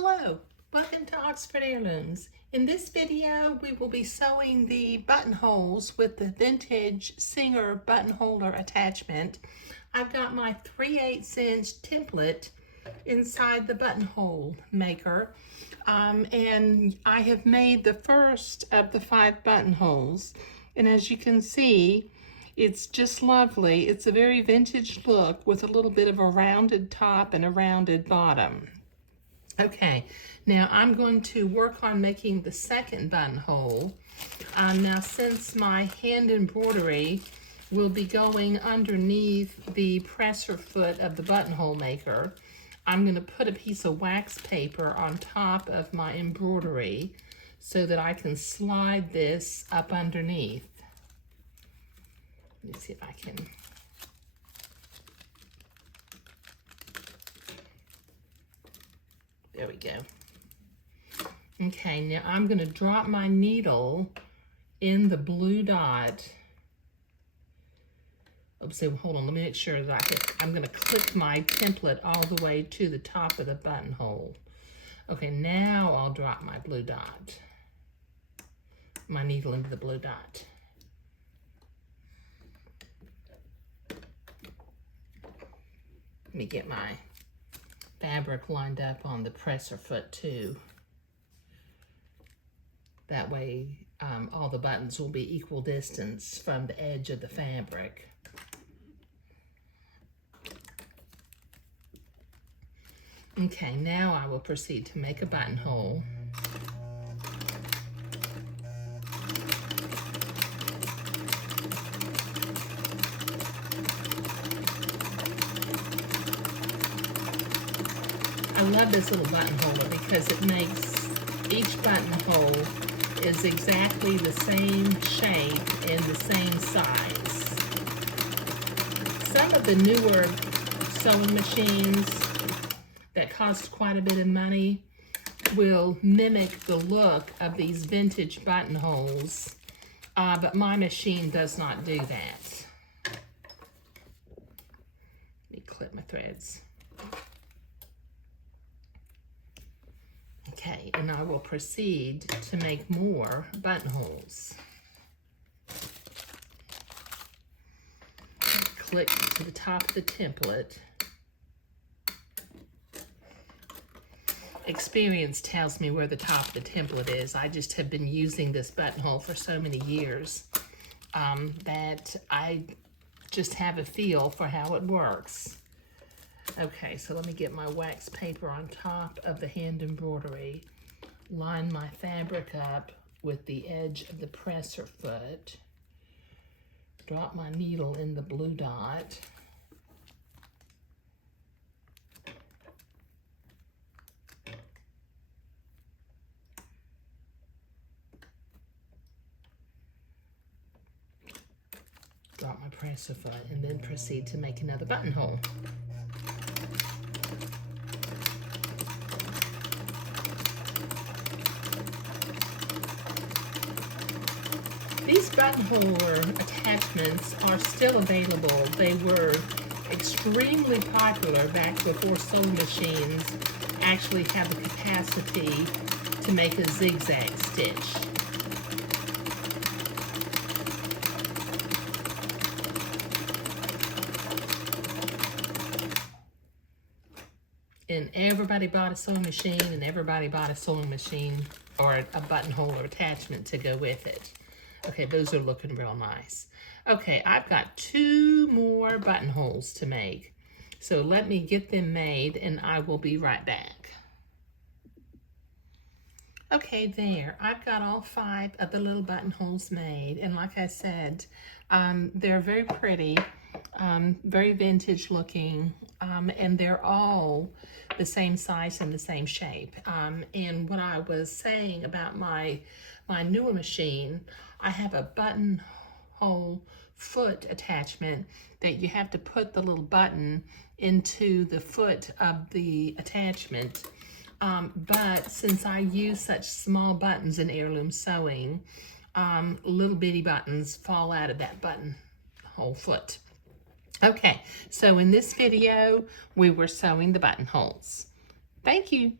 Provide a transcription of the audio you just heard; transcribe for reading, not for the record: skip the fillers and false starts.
Hello, welcome to Oxford Heirlooms. In this video, we will be sewing the buttonholes with the vintage Singer buttonholer attachment. I've got my 3/8 inch template inside the buttonhole maker, and I have made the first of the 5 buttonholes. And as you can see, it's just lovely. It's a very vintage look with a little bit of a rounded top and a rounded bottom. Okay, now I'm going to work on making the second buttonhole. Now since my hand embroidery will be going underneath the presser foot of the buttonhole maker, I'm going to put a piece of wax paper on top of my embroidery so that I can slide this up underneath. Let me see if I can. There we go. Okay, now I'm going to drop my needle in the blue dot. Oops, hold on, let me make sure that I'm going to click my template all the way to the top of the buttonhole. Okay, now I'll drop my blue dot, my needle into the blue dot. Let me get my fabric lined up on the presser foot too. That way all the buttons will be equal distance from the edge of the fabric. Okay, now I will proceed to make a buttonhole. I love this little buttonholer because it makes each buttonhole is exactly the same shape and the same size. Some of the newer sewing machines that cost quite a bit of money will mimic the look of these vintage buttonholes, but my machine does not do that. Let me clip my threads. Okay, and I will proceed to make more buttonholes. Click to the top of the template. Experience tells me where the top of the template is. I just have been using this buttonhole for so many years that I just have a feel for how it works. Okay, so let me get my wax paper on top of the hand embroidery, line my fabric up with the edge of the presser foot, drop my needle in the blue dot, drop my presser foot, and then proceed to make another buttonhole. These buttonhole attachments are still available. They were extremely popular back before sewing machines actually had the capacity to make a zigzag stitch. And everybody bought a sewing machine, and everybody bought a sewing machine or a buttonhole or attachment to go with it. Okay, those are looking real nice. Okay, I've got 2 more buttonholes to make. So let me get them made and I will be right back. Okay, there. I've got all 5 of the little buttonholes made. And like I said, they're very pretty, very vintage looking, and they're all the same size and the same shape. And what I was saying about my newer machine, I have a buttonhole foot attachment that you have to put the little button into the foot of the attachment. But since I use such small buttons in heirloom sewing, little bitty buttons fall out of that buttonhole foot. Okay, so in this video, we were sewing the buttonholes. Thank you.